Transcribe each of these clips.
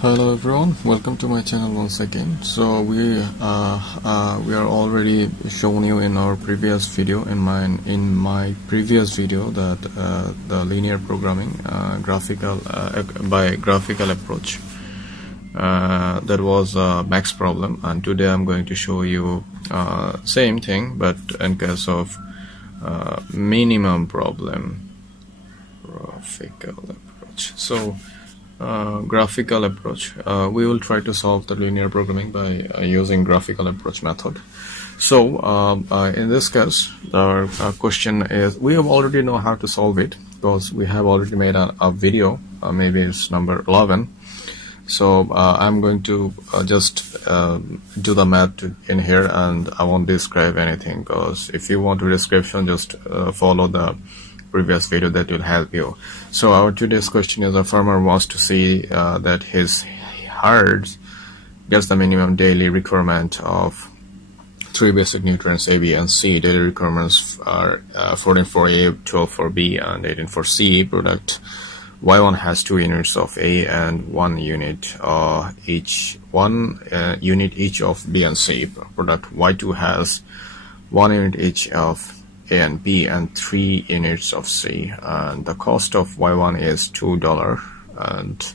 Hello everyone, welcome to my channel once again. So we are already shown you in our previous video, in my previous video, that the linear programming by graphical approach, that was a max problem, and today I'm going to show you same thing but in case of minimum problem. Graphical approach. So graphical approach, we will try to solve the linear programming by using graphical approach method. So in this case, our question is, we have already know how to solve it because we have already made a video, maybe it's number 11. So I'm going to just do the math in here, and I won't describe anything, because if you want a description, just follow the previous video, that will help you. So our today's question is, a farmer wants to see that his herds gets the minimum daily requirement of 3 basic nutrients A, B, and C. Daily requirements are 14 for A, 12 for B, and 18 for C. Product Y1 has 2 units of A and 1 unit each of B and C. Product Y2 has 1 unit each of A and B and 3 units of C, and the cost of Y1 is $2 and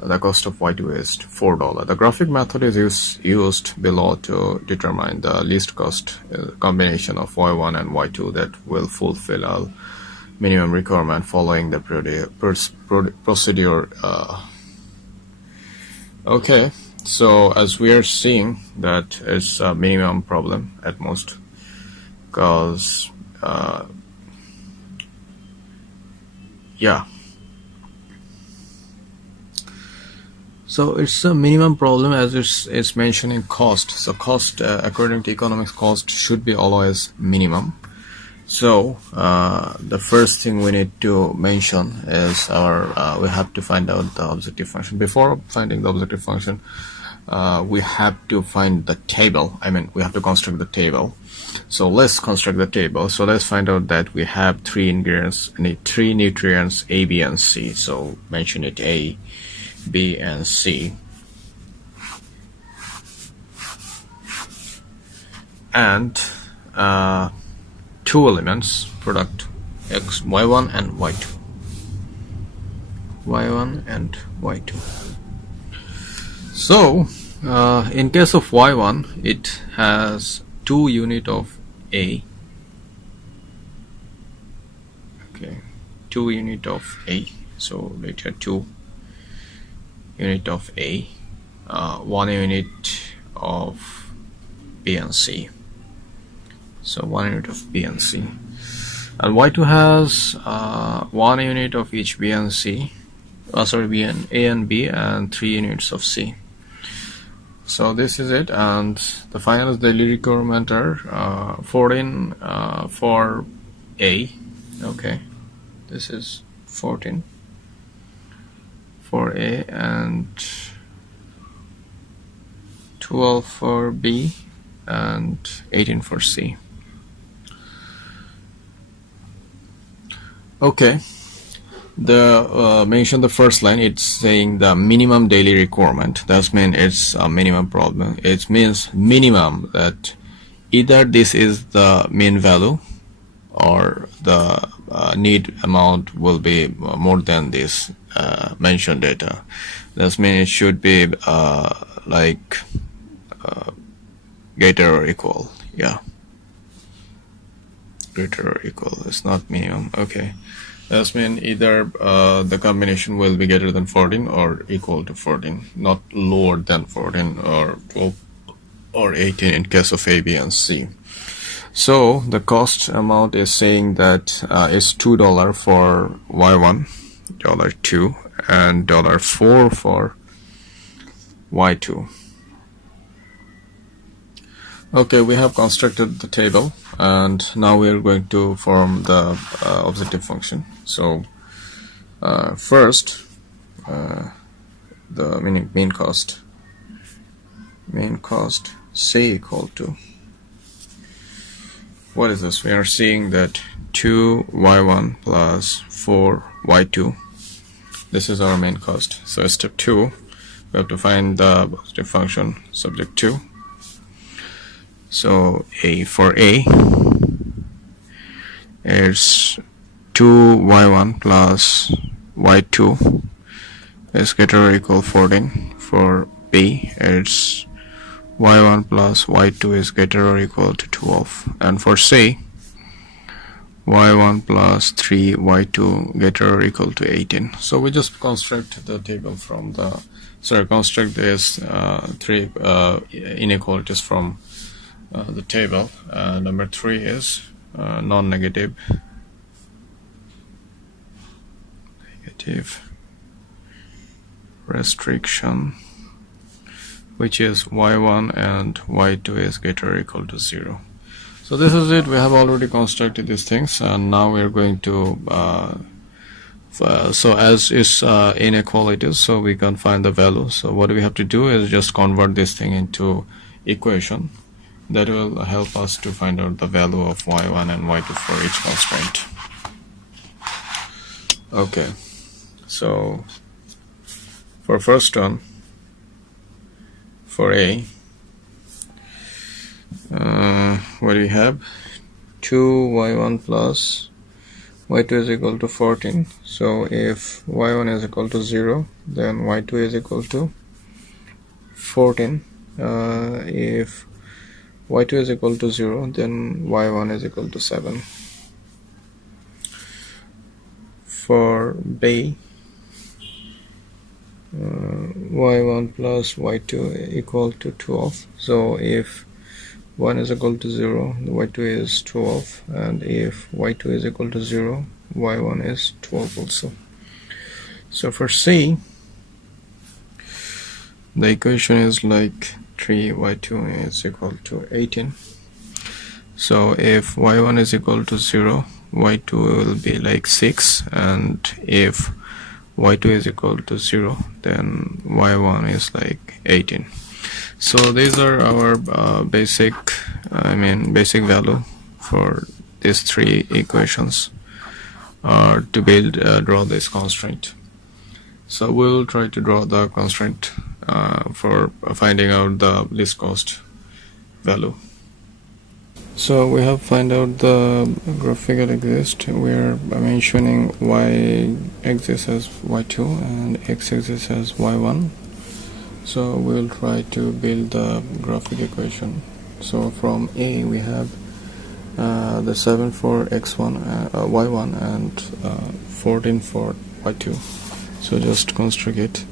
the cost of Y2 is $4. The graphic method is used below to determine the least cost combination of Y1 and Y2 that will fulfill all minimum requirement following the procedure. Okay, so as we are seeing that it's a minimum problem at most, because so it's a minimum problem as it's mentioning cost. So cost, according to economics, cost should be always minimum. So the first thing we need to mention is we have to find out the objective function. Before finding the objective function, we have to find the table. We have to construct the table. So let's construct the table. So let's find out that we have 3 nutrients A, B, and C. So mention it A, B, and C. And 2 elements, product X, Y1 and Y2. Y1 and Y2. So in case of Y1, it has 2 unit of A. Okay, 2 unit of A. So later 2 unit of A, 1 unit of B and C. So 1 unit of B and C. And Y2 has 1 unit of each B and C. B and A and B, and 3 units of C. So this is it, and the final daily requirement are 14 for A. Okay, this is 14 for A and 12 for B and 18 for C. Okay, mention the first line, it's saying the minimum daily requirement. That means it's a minimum problem. It means minimum, that either this is the mean value or the need amount will be more than this mentioned data. That means it should be like greater or equal. Yeah, greater or equal. It's not minimum. Okay, that means either the combination will be greater than 14 or equal to 14, not lower than 14 or 12 or 18 in case of A, B, and C. So the cost amount is saying that is $2 for Y1, $2, and $4 for Y2. Okay, we have constructed the table, and now we are going to form the objective function. So first, the mean cost C equal to, what is this? We are seeing that 2y1 plus 4y2. This is our main cost. So step 2, we have to find the positive function subject to. So for A it's 2y1 plus y2 is greater or equal 14. For B it's y1 plus y2 is greater or equal to 12. And for C, y1 plus 3y2 greater or equal to 18. So we just construct the table from the construct this three inequalities from the table. Number 3 is non-negative restriction, which is y1 and y2 is greater or equal to 0. So this is it. We have already constructed these things, and now we are going to so as is inequalities, so we can find the value. So what we have to do is just convert this thing into equation. That will help us to find out the value of y1 and y2 for each constraint. Okay, so for first one, for A, what do we have? 2y1 plus y2 is equal to 14. So if y1 is equal to 0, then y2 is equal to 14. If y2 is equal to 0, then y1 is equal to 7. For B, y1 plus y2 equal to 12. So if 1 is equal to 0, y2 is 12, and if y2 is equal to 0, y1 is 12 also. So for C, the equation is like 3y2 is equal to 18. So if y1 is equal to 0, y2 will be like 6, and if y2 is equal to 0, then y1 is like 18. So these are our basic value for these three equations to draw this constraint. So we'll try to draw the constraint for finding out the least cost value. So we have find out the graphical exist. We are mentioning y axis as y2 and x axis as y1. So we'll try to build the graphic equation. So from A we have the 7 for x1, y1 and 14 for y2. So just construct it.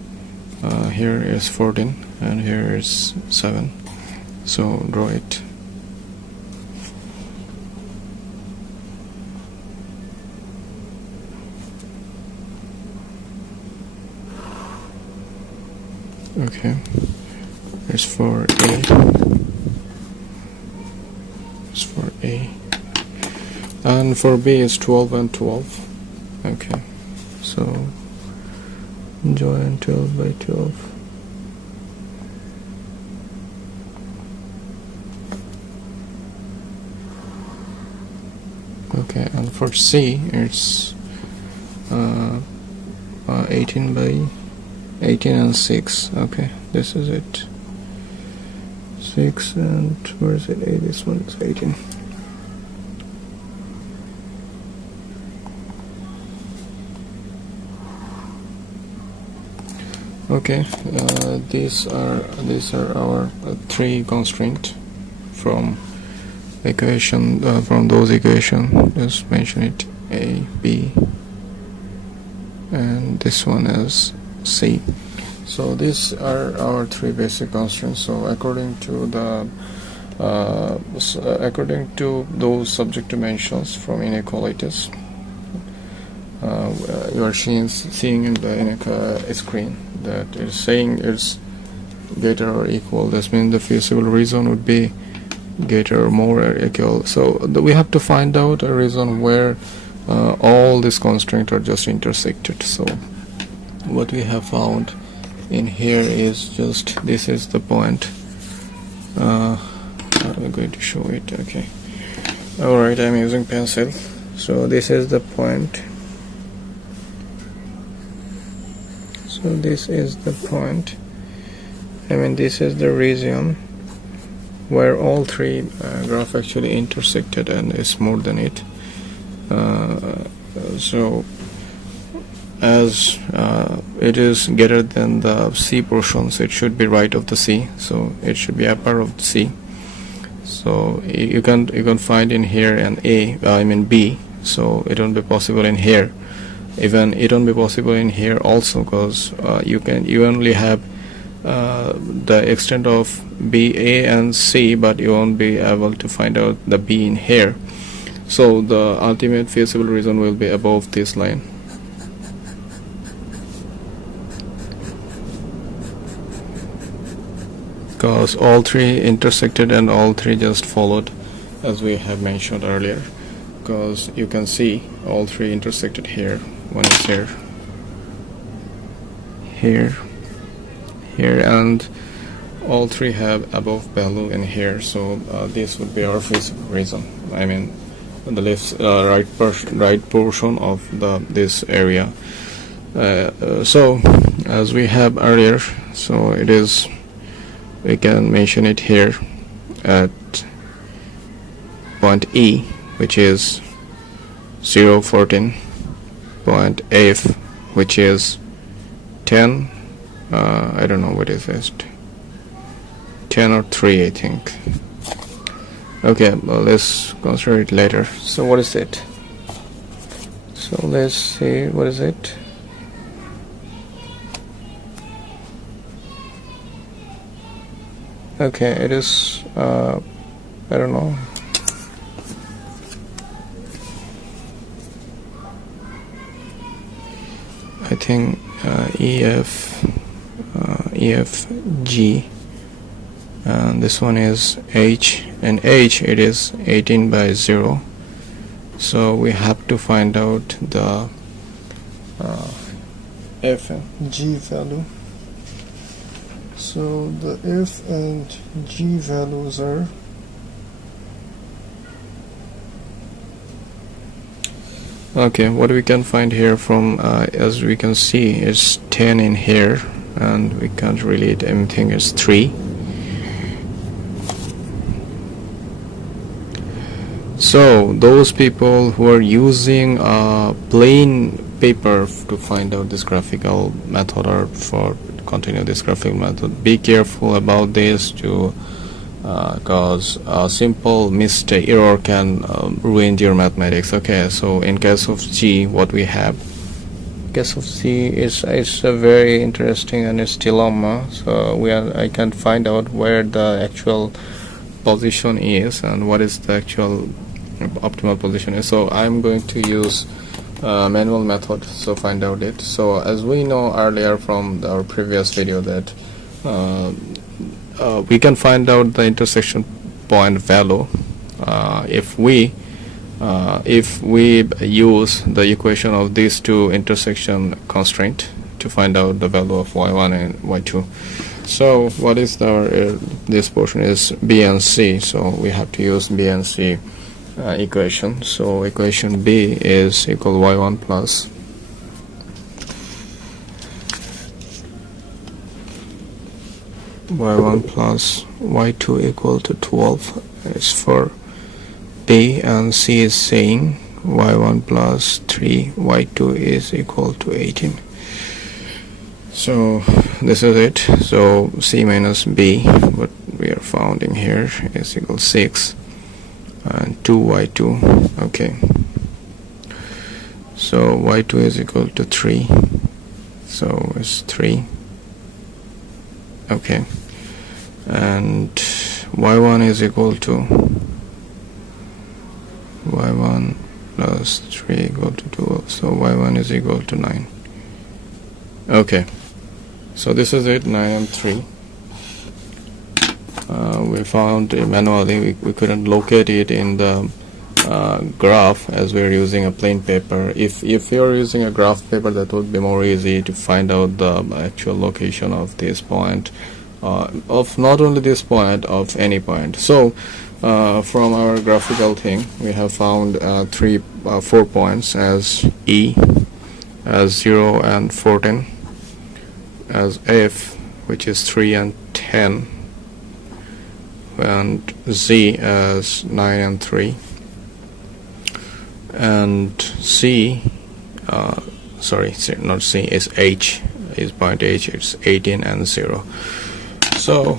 Here is 14 and here is 7. So draw it. Okay, it's for A. It's for A. And for B is 12 and 12. Okay, so join 12 by 12. Okay, and for C it's 18 by 18 and 6. Okay, this is it. 6 and where is it? This one is 18. Okay, these are our three constraints from equation from those equations. Just mention it: A, B, and this one is C. So these are our three basic constraints. So according to those subject dimensions from inequalities, you are seeing in the screen that is saying it's greater or equal. This means the feasible reason would be greater or more or equal. So we have to find out a reason where all these constraints are just intersected. So what we have found in here is just this is the point. I'm going to show it. Okay, alright, I'm using pencil. So this is the point. So this is the point, I mean, this is the region where all three graph actually intersected, and it's more than it. So as it is greater than the C portion, so it should be right of the C, so it should be upper of the C. So you can find in here an B, so it won't be possible in here. Even it won't be possible in here also, because you only have the extent of B, A and C, but you won't be able to find out the B in here. So the ultimate feasible region will be above this line. Because all three intersected and all three just followed, as we have mentioned earlier. Because you can see all three intersected here. One is here, here, and all three have above value in here. So this would be our feasible region. I mean, the right portion of this area. So as we have earlier, so it is, we can mention it here at point E, which is 0, 14, point F, which is 10, I don't know what is this, 10 or 3, I think. Okay, well, let's consider it later. So what is it? So let's see, what is it? Okay, it is I don't know, I think EFG, and this one is H, and H, it is 18 by 0. So we have to find out the F and G value. So the F and G values are okay. What we can find here from as we can see, it's 10 in here, and we can't relate anything. It's 3. So those people who are using plain paper to find out this graphical method, or for continue this graphical method, be careful about this, to cause a simple mistake, error can ruin your mathematics. Okay, so in case of G, what we have, case of C is a very interesting and it's dilemma. So I can find out where the actual position is and what is the actual optimal position is. So I'm going to use manual method, so find out it. So as we know earlier from our previous video that we can find out the intersection point value if we use the equation of these two intersection constraint to find out the value of y1 and y2. So what is this portion is B and C, so we have to use B and C equation. So equation B is equal y1 plus y2 equal to 12 is for B, and C is saying y1 plus 3 y2 is equal to 18. So this is it. So C minus B, what we are finding here, is equal 6 and 2y2. Okay, so y2 is equal to 3, so it's 3. Okay, and y1 is equal to y1 plus 3 equal to 2, so y1 is equal to 9. Okay, so this is it, 9 and 3. We found manually, we couldn't locate it in the graph as we're using a plain paper. If you're using a graph paper, that would be more easy to find out the actual location of this point, of not only this point, of any point. So from our graphical thing, we have found 4 points as E, as 0 and 14, as F which is 3 and 10, and Z as 9 and 3, and C, sorry, not C, is H, is point H, it's 18 and 0. So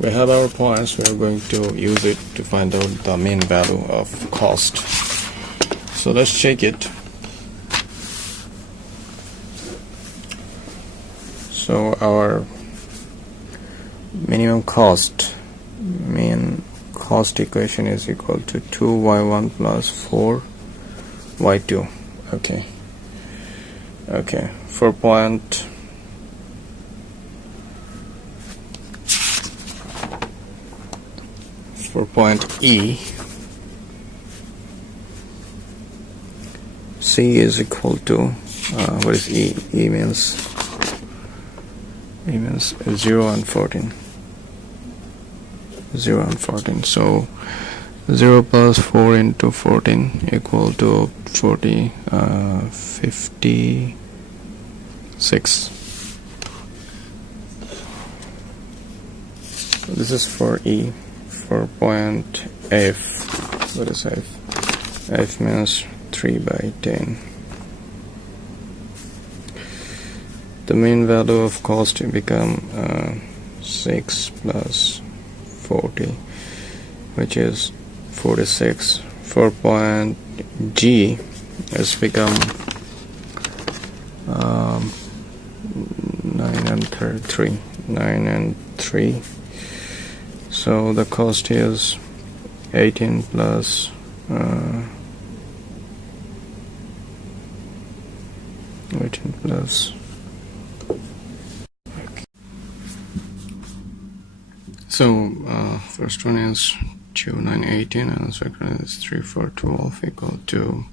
we have our points. We are going to use it to find out the mean value of cost. So let's check it. So our minimum cost, mean cost equation is equal to 2y1 plus 4y2. Okay, for point E, C is equal to what is E? E means 0 and 14. 0 and 14. So 0 plus 4 into 14 equal to 56. So this is for E. For point F, what is F? F means 3 by 10. The mean value of cost become 6 plus 40, which is 46. For point G, it's become 9 and 3. So the cost is 18 plus 18 plus. So first one is 2, 9, 18, and the second one is 3, 4, 12 equal to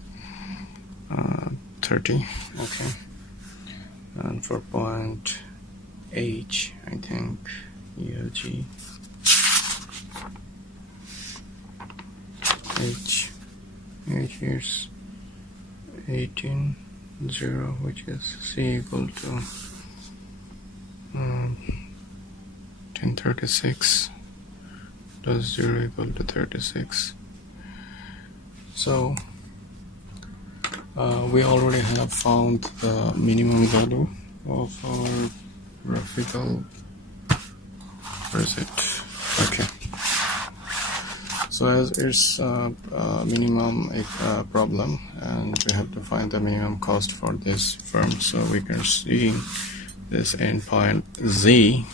30. Okay. And for point H, I think ELG H is 18, 0, which is C equal to 1036 plus 0 equal to 36. So we already have found the minimum value of our graphical. Where is it? Okay. So as it's a minimum problem, and we have to find the minimum cost for this firm, so we can see this endpoint Z,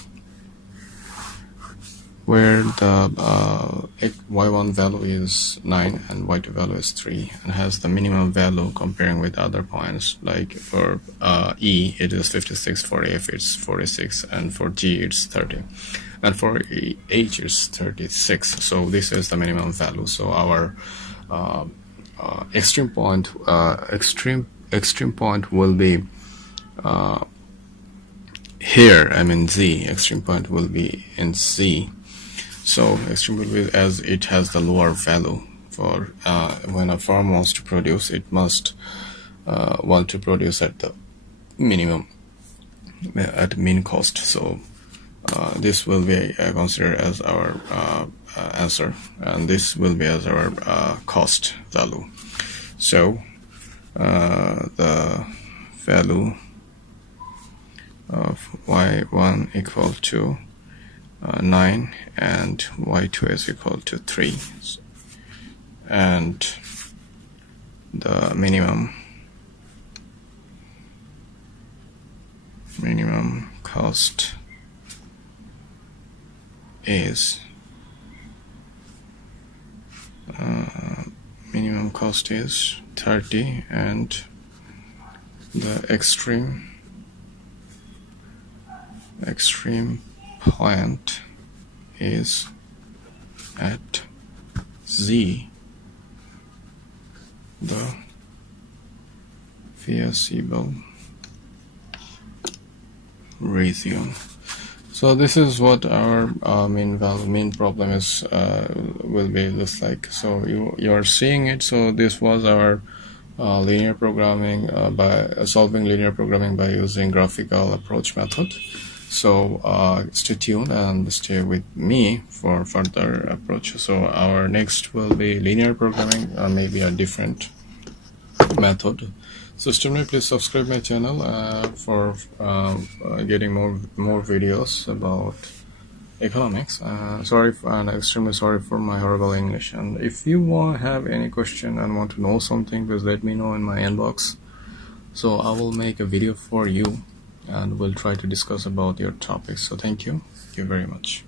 where the y1 value is 9 and y2 value is 3, and has the minimum value comparing with other points. Like for E it is 56, for F it's 46, and for G it's 30, and for H it's 36. So this is the minimum value. So our extreme point will be here. I mean Z. Extreme point will be in Z. So extreme will be, as it has the lower value. For when a firm wants to produce, it must want to produce at the minimum, at mean cost. So this will be considered as our answer, and this will be as our cost value. So the value of y1 equal to 9 and y2 is equal to 3, and the minimum cost is minimum cost is 30, and the extreme point is at Z, the feasible ratio. So this is what our mean problem is will be looks like. So you are seeing it. So this was our linear programming by solving linear programming by using graphical approach method. So stay tuned and stay with me for further approaches. So our next will be linear programming, maybe a different method. So still please subscribe my channel for getting more videos about economics. And extremely sorry for my horrible English. And if you have any question and want to know something, please let me know in my inbox. So I will make a video for you and we'll try to discuss about your topics. So thank you very much.